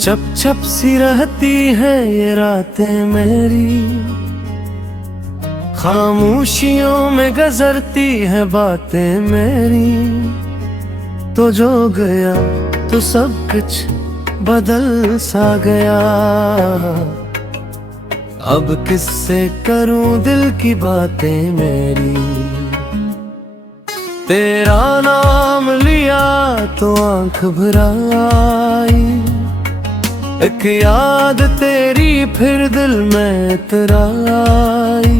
चप चप सी रहती है ये रातें मेरी, खामोशियों में गुजरती है बातें मेरी। तो जो गया तो सब कुछ बदल सा गया, अब किससे करूं दिल की बातें मेरी। तेरा नाम लिया तो आंख भर आई, एक याद तेरी फिर दिल में इतराई।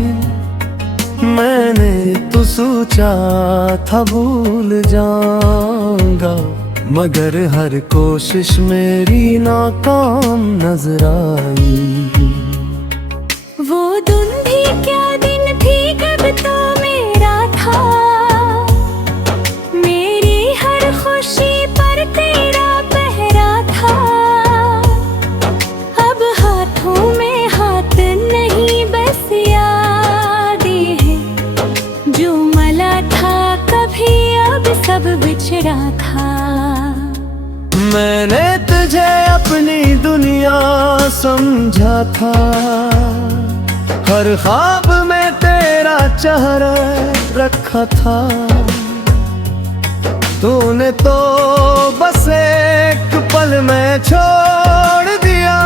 मैंने तो सोचा था भूल जाऊंगा, मगर हर कोशिश मेरी नाकाम नजर आई। वो धुंधी क्या दिन थी कब तो मेरा था, मेरी हर खुशी पर तेरा पहरा था। अब हाथों में हाथ नहीं बस यादें हैं, जो मला था कभी अब सब बिछड़ा था। मैंने तुझे अपनी दुनिया समझा था, हर ख्वाब में तेरा चेहरा रखा था। तूने तो बस एक पल में छोड़ दिया,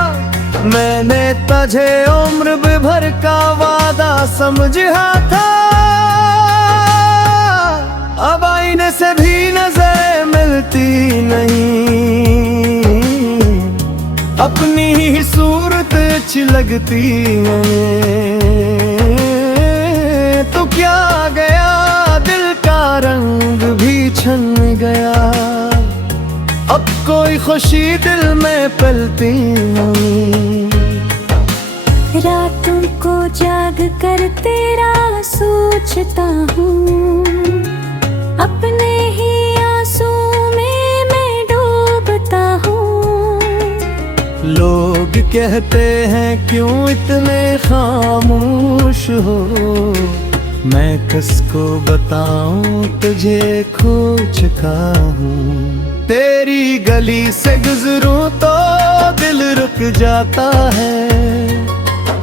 मैंने तुझे उम्र भर का वादा समझा था। अब आईने से भी नजर मिलती नहीं, अपनी ही सूरत अच्छी लगती है। तो क्या गया दिल का रंग भी छन गया, अब कोई खुशी दिल में पलती नहीं। रातों को जाग कर तेरा सोचता हूँ, अपने ही आंसुओं में मैं डूबता हूँ। लोग कहते हैं क्यों इतने खामोश हो, मैं किसको बताऊं तुझे खो चुका हूँ। तेरी गली से गुजरूं तो दिल रुक जाता है,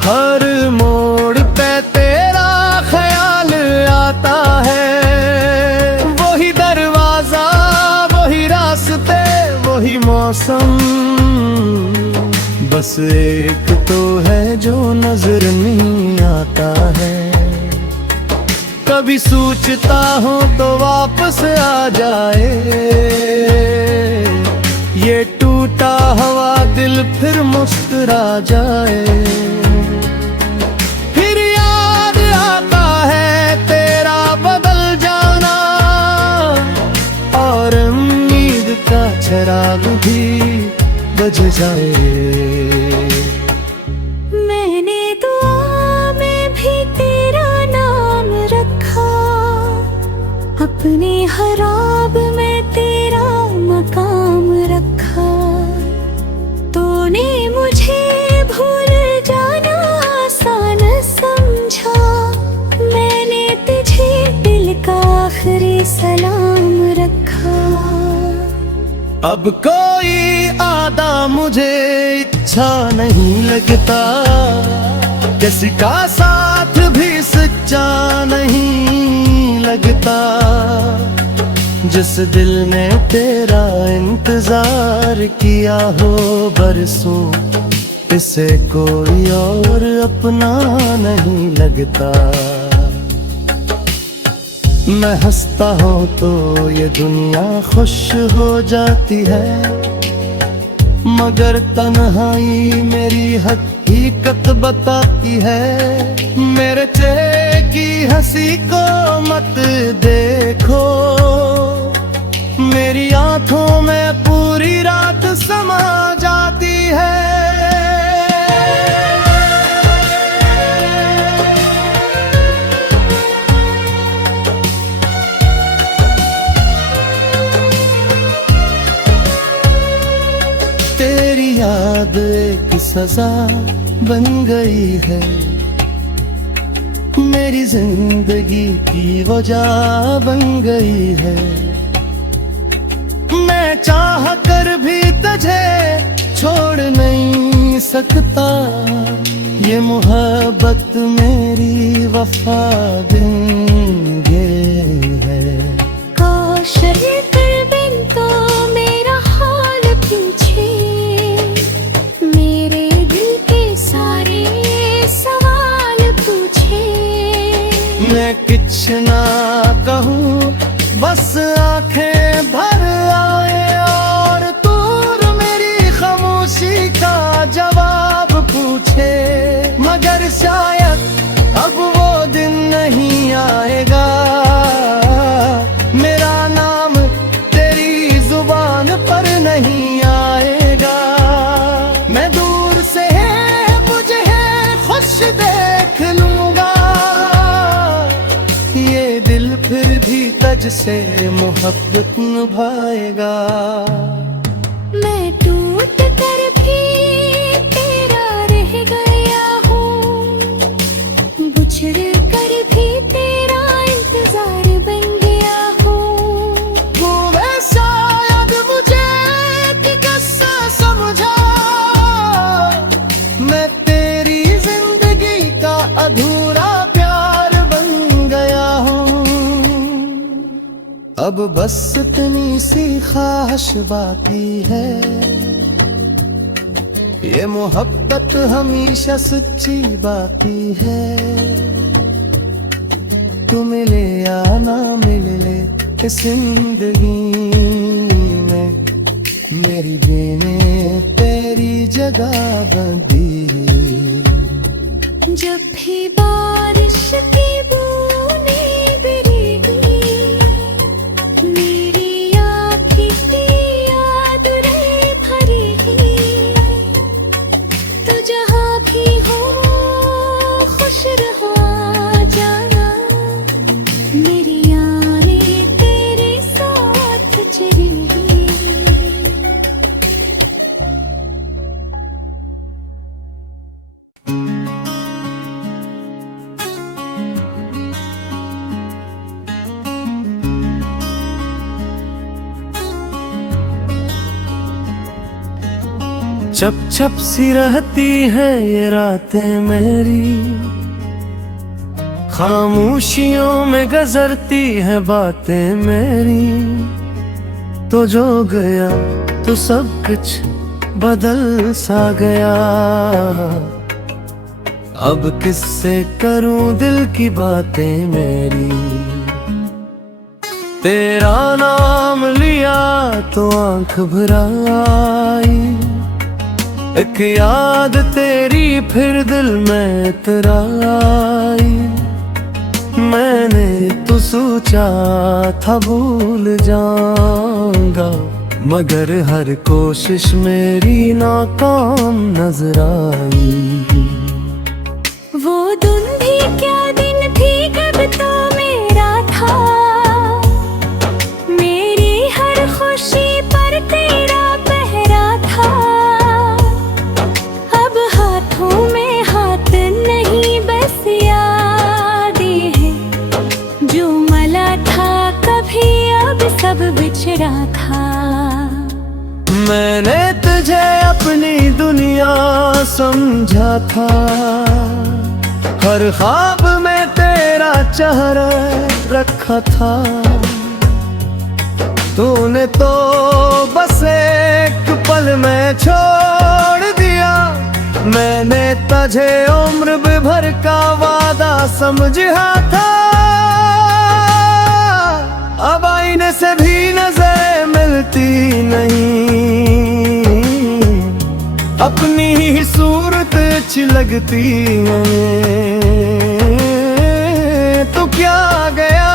हर मोड़ पे तेरा ख्याल आता है। वही दरवाजा, वही रास्ते, वही मौसम, बस एक तो है जो नजर नहीं आता है। कभी सोचता हूँ तो वापस आ जाए, ये टूटा हुआ दिल फिर मुस्कुरा जाए। फिर याद आता है तेरा बदल जाना, और उम्मीद का चिराग भी बुझ जाए। मैंने दुआ में भी तेरा नाम रखा, अपने हराब में तेरा मकाम रखा। तूने मुझे भूल जाना आसान समझा, मैंने तुझे दिल का आखिरी सलाम रखा। अब कोई आदा मुझे अच्छा नहीं लगता, किसी का साथ भी सच्चा नहीं लगता। जिस दिल ने तेरा इंतजार किया हो बरसों, इसे कोई और अपना नहीं लगता। मैं हंसता हूँ तो ये दुनिया खुश हो जाती है, मगर तन्हाई मेरी हकीकत बताती है। मेरे चेहरे की हंसी को मत देखो, मेरी आंखों में पूरी रात समा जाती है। तेरी याद एक सजा बन गई है, मेरी जिंदगी की वजह बन गई है। मैं चाह कर भी तुझे छोड़ नहीं सकता, ये मोहब्बत मेरी वफा दिन ये है। काश कर बिन तो मेरा हाल पूछे, मेरे दिल के सारे सवाल पूछे। मैं कुछ ना कहूँ, बस आंखें भर आए और दूर मेरी खामोशी का जवाब पूछे। मगर शायद अब वो दिन नहीं आएगा, मेरा नाम तेरी जुबान पर नहीं आएगा। मैं दूर से मुझे खुश देख लूंगा, ये दिल फिर भी तज से मोहब्बत निभाएगा। मैं टूट कर भी तेरा रह गया हूँ, बिछड़ कर भी तेरा इंतजार बन गया हूँ। तूने शायद मुझे कि किस्सा समझा, मैं तेरी जिंदगी का अधूरा प्यार बन गया हूँ। अब बस इतनी सी ख्वाहिश बाकी है, ये मोहब्बत हमेशा सच्ची बाकी है। तू मिले या ना मिले इस जिंदगी में, मेरी बेने तेरी जगह बंदी। जब भी बारिश की बूंदें गिरेगी, मेरी आँखें की याद रे भरेगी। तो जहाँ भी हो खुश रहो जाना, मेरी यादें तेरे साथ चलेगी। छप छप सी रहती है ये रातें मेरी, खामोशियों में गुजरती है बातें मेरी। तो जो गया तो सब कुछ बदल सा गया, अब किससे करूं दिल की बातें मेरी। तेरा नाम लिया तो आंख भर आई, एक याद तेरी फिर दिल में इतराई। मैंने तो सोचा था भूल जाऊंगा, मगर हर कोशिश मेरी नाकाम नजर आई। वो दिन भी क्या दिन भी कब तो मेरा था, मेरी हर खुशी पर तेरा पहरा था। अब हाथों में हाथ नहीं बस यादें हैं, जो मला था कभी अब सब बिछड़ा था। मैंने तुझे अपनी दुनिया समझा था, हर ख्वाब में तेरा चेहरा रखा था। तूने तो बस एक पल में छोड़ दिया, मैंने तुझे उम्र भर का वादा समझा था। अब आईने से भी नजर मिलती नहीं, अपनी ही सूरत अच्छी लगती है। तो क्या गया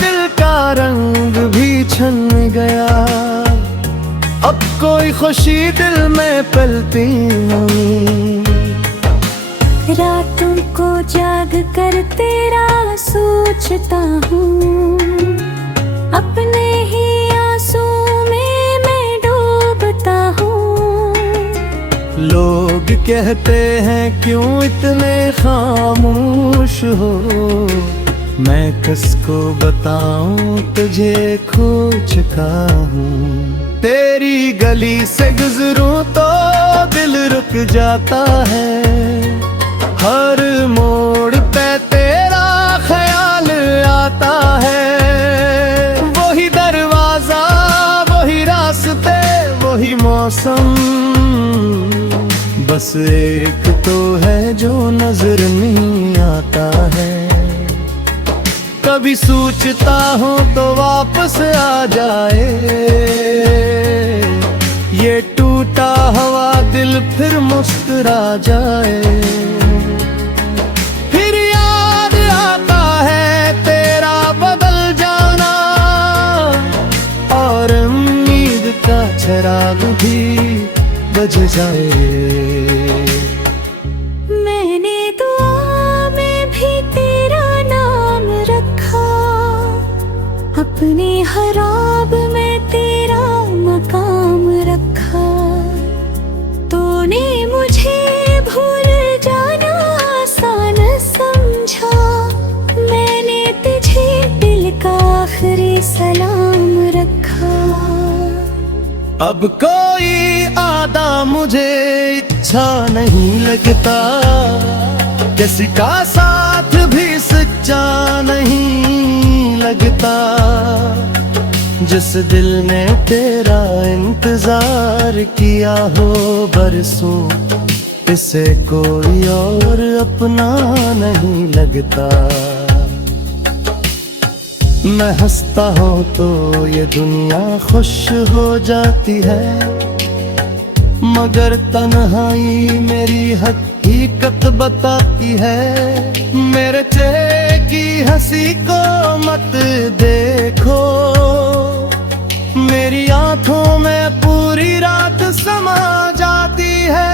दिल का रंग भी छन गया, अब कोई खुशी दिल में पलती नहीं। रातों को जाग कर तेरा सोचता हूँ, अपने ही आंसू में मैं डूबता हूँ। लोग कहते हैं क्यों इतने खामोश हो, मैं किसको बताऊं तुझे खो चुका हूँ। तेरी गली से गुजरूं तो दिल रुक जाता है, हर मोड़ पे तेरा ख्याल आता है। वही दरवाजा, वही रास्ते, वही मौसम, बस एक तो है जो नजर नहीं आता है। कभी सोचता हूँ तो वापस आ जाए, ये टूटा हुआ दिल फिर मुस्कुरा जाए। फिर याद आता है तेरा बदल जाना, और उम्मीद का चिराग भी बुझ जाए। मैंने दुआ में भी तेरा नाम रखा, अपने हराब में तेरा मकाम रखा। तूने मुझे भूल जाना आसान समझा, मैंने तुझे दिल का आखिरी सलाम रखा। अब कोई आदा मुझे अच्छा नहीं लगता, किसी का साथ भी सच्चा नहीं लगता। जिस दिल ने तेरा इंतजार किया हो बरसों, इसे कोई और अपना नहीं लगता। मैं हंसता हूँ तो ये दुनिया खुश हो जाती है, मगर तन्हाई मेरी हकीकत बताती है। मेरे चेहरे की हंसी को मत देखो, मेरी आंखों में पूरी रात समा जाती है।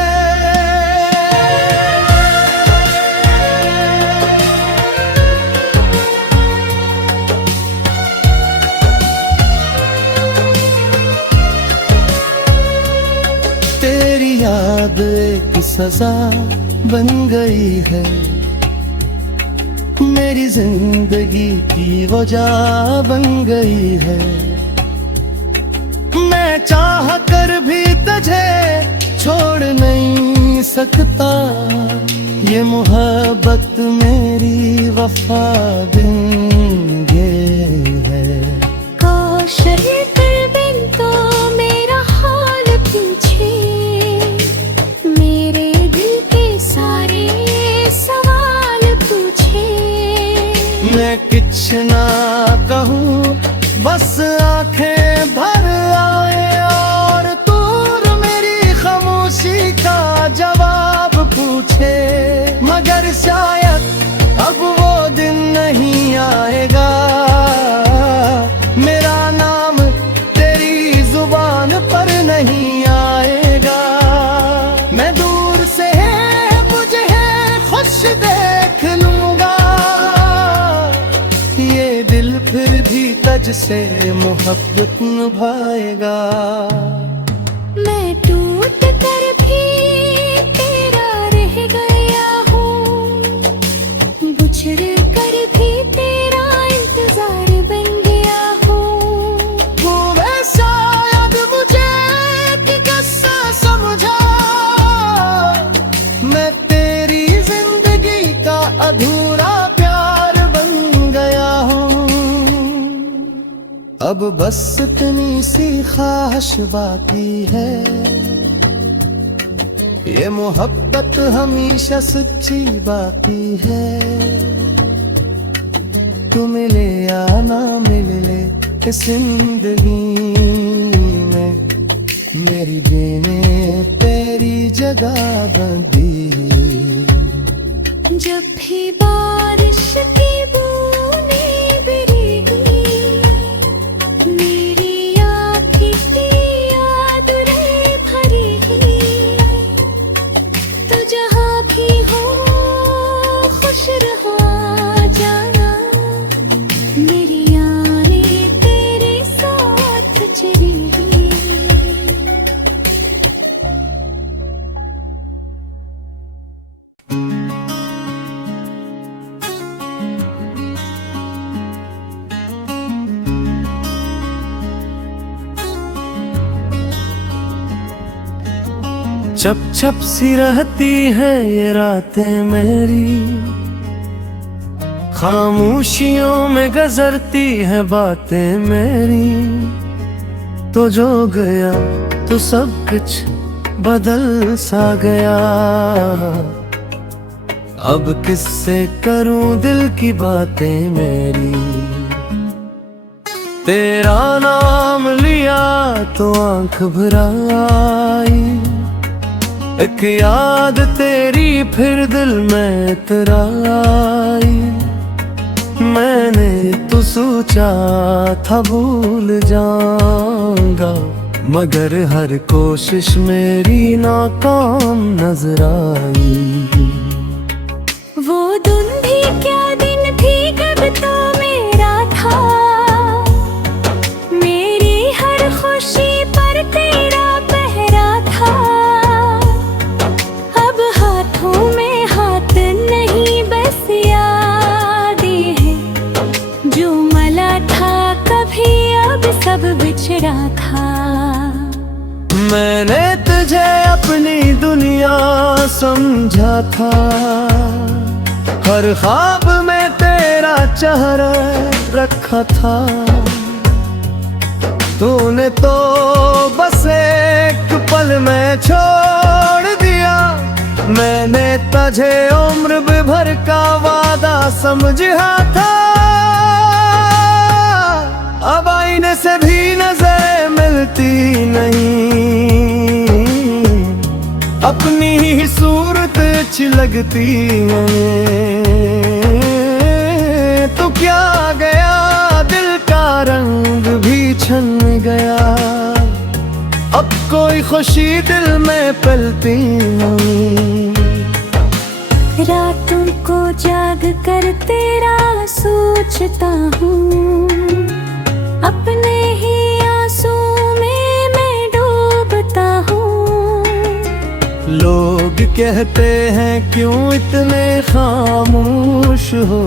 तेरी याद एक सजा बन गई है, मेरी जिंदगी की वजह बन गई है। मैं चाह कर भी तुझे छोड़ नहीं सकता, ये मोहब्बत मेरी वफा बिन ये है। काश कर बिन तो मेरा हाल पूछे, मेरे दिल के सारे सवाल पूछे। मैं कुछ ना कहूँ, बस आंखें भर आए और दूर मेरी खामोशी का जवाब पूछे। मगर शायद अब वो दिन नहीं आएगा, मेरा नाम तेरी जुबान पर नहीं आएगा। मैं दूर से मुझे खुश देख लूंगा, ये दिल फिर भी तुझसे मोहब्बत निभाएगा। मैं टूट कर भी तेरा रह गया हूँ, बिछड़ कर भी तेरा इंतजार बन गया हूँ। वो वे शायद मुझे कि किस्सा समझा, मैं तेरी जिंदगी का अधूरा प्यार बन गया हूँ। अब बस इतनी सी ख्वाहिश बाकी है, ये मोहब्बत हमेशा सच्ची बाकी है। तू मिले या ना मिले इस जिंदगी में, मेरी बेने तेरी जगह बंदी। जब भी बारिश की बूंदें गिरेगी, मेरी आँखें की याद रे भरेगी। तो जहाँ भी हो खुश रहो जाना, मेरी यादें तेरे साथ चलेगी। चप चप सी रहती है ये रातें मेरी, खामोशियों में गुजरती है बातें मेरी। तो जो गया तो सब कुछ बदल सा गया, अब किससे करूं दिल की बातें मेरी। तेरा नाम लिया तो आंख भर आई, एक याद तेरी फिर दिल में इतराई। मैंने तो सोचा था भूल जाऊंगा, मगर हर कोशिश मेरी नाकाम नजर आई। वो धुंधी क्या दिन थी कब तो मेरा था, मेरी हर खुशी पर तेरा पहरा था। अब हाथों में हाथ नहीं बस यादें हैं, जो मला था कभी अब सब बिछड़ा था। मैंने तुझे अपनी दुनिया समझा था, हर ख्वाब में तेरा चेहरा रखा था। तूने तो बस एक पल में छोड़ दिया, मैंने तुझे उम्र भर का वादा समझा था। अब आईने से भी नजरें मिलती नहीं, अपनी ही सूरत अच्छी लगती है। तो क्या गया दिल का रंग भी छन गया, अब कोई खुशी दिल में पलती नहीं। रातों को जाग कर तेरा सोचता हूँ, अपने ही आंसू में मैं डूबता हूँ। लोग कहते हैं क्यों इतने खामोश हो,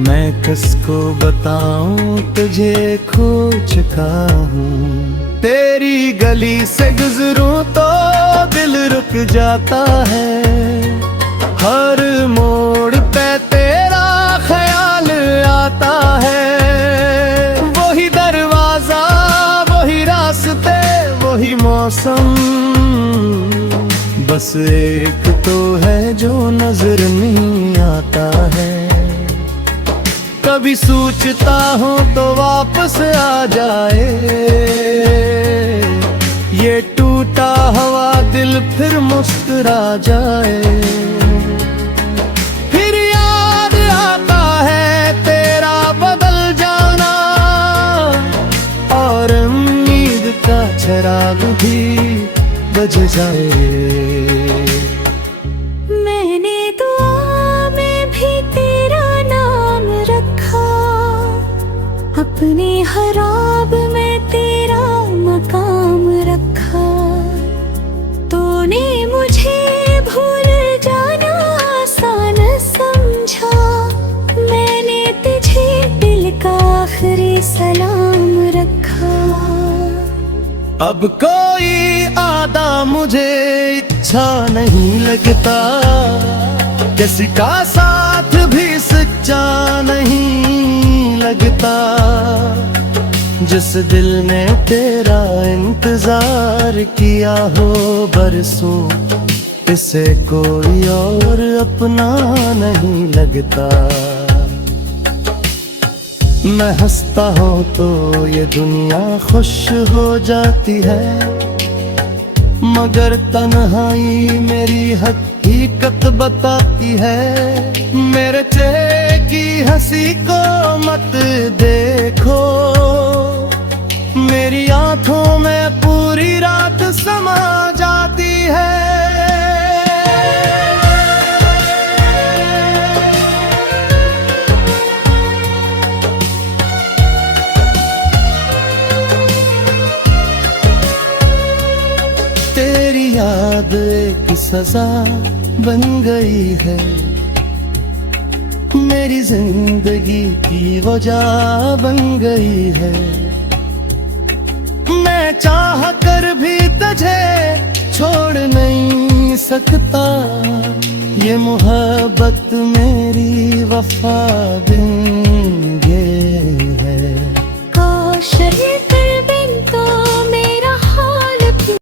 मैं किसको बताऊं तुझे खो चुका हूँ। तेरी गली से गुजरूं तो दिल रुक जाता है, हर मोड़ पे तेरा ख्याल आता है। वही दरवाजा, वही रास्ते, वही मौसम, बस एक तो है जो नजर नहीं आता है। कभी सोचता हूँ तो वापस आ जाए, ये टूटा हुआ दिल फिर मुस्कुरा जाए। फिर याद आता है तेरा बदल जाना, और उम्मीद का चिराग भी बुझ जाए। मैंने दुआ में भी तेरा नाम रखा, अपने खराब में तेरा मकाम रखा। तूने मुझे भूल जाना आसान समझा, मैंने तुझे दिल का आखिरी सलाम रखा। अब कोई आदा मुझे अच्छा नहीं लगता, किसी का साथ भी सच्चा नहीं लगता। जिस दिल ने तेरा इंतजार किया हो बरसों, इसे कोई और अपना नहीं लगता। मैं हंसता हूँ तो ये दुनिया खुश हो जाती है, मगर तन्हाई मेरी हकीकत बताती है। मेरे चेहरे की हंसी को मत देखो, मेरी आंखों में पूरी रात समा जाती है। तेरी याद एक सजा बन गई है, मेरी जिंदगी की वजह बन गई है। मैं चाह कर भी तुझे छोड़ नहीं सकता, ये मोहब्बत मेरी वफा बिन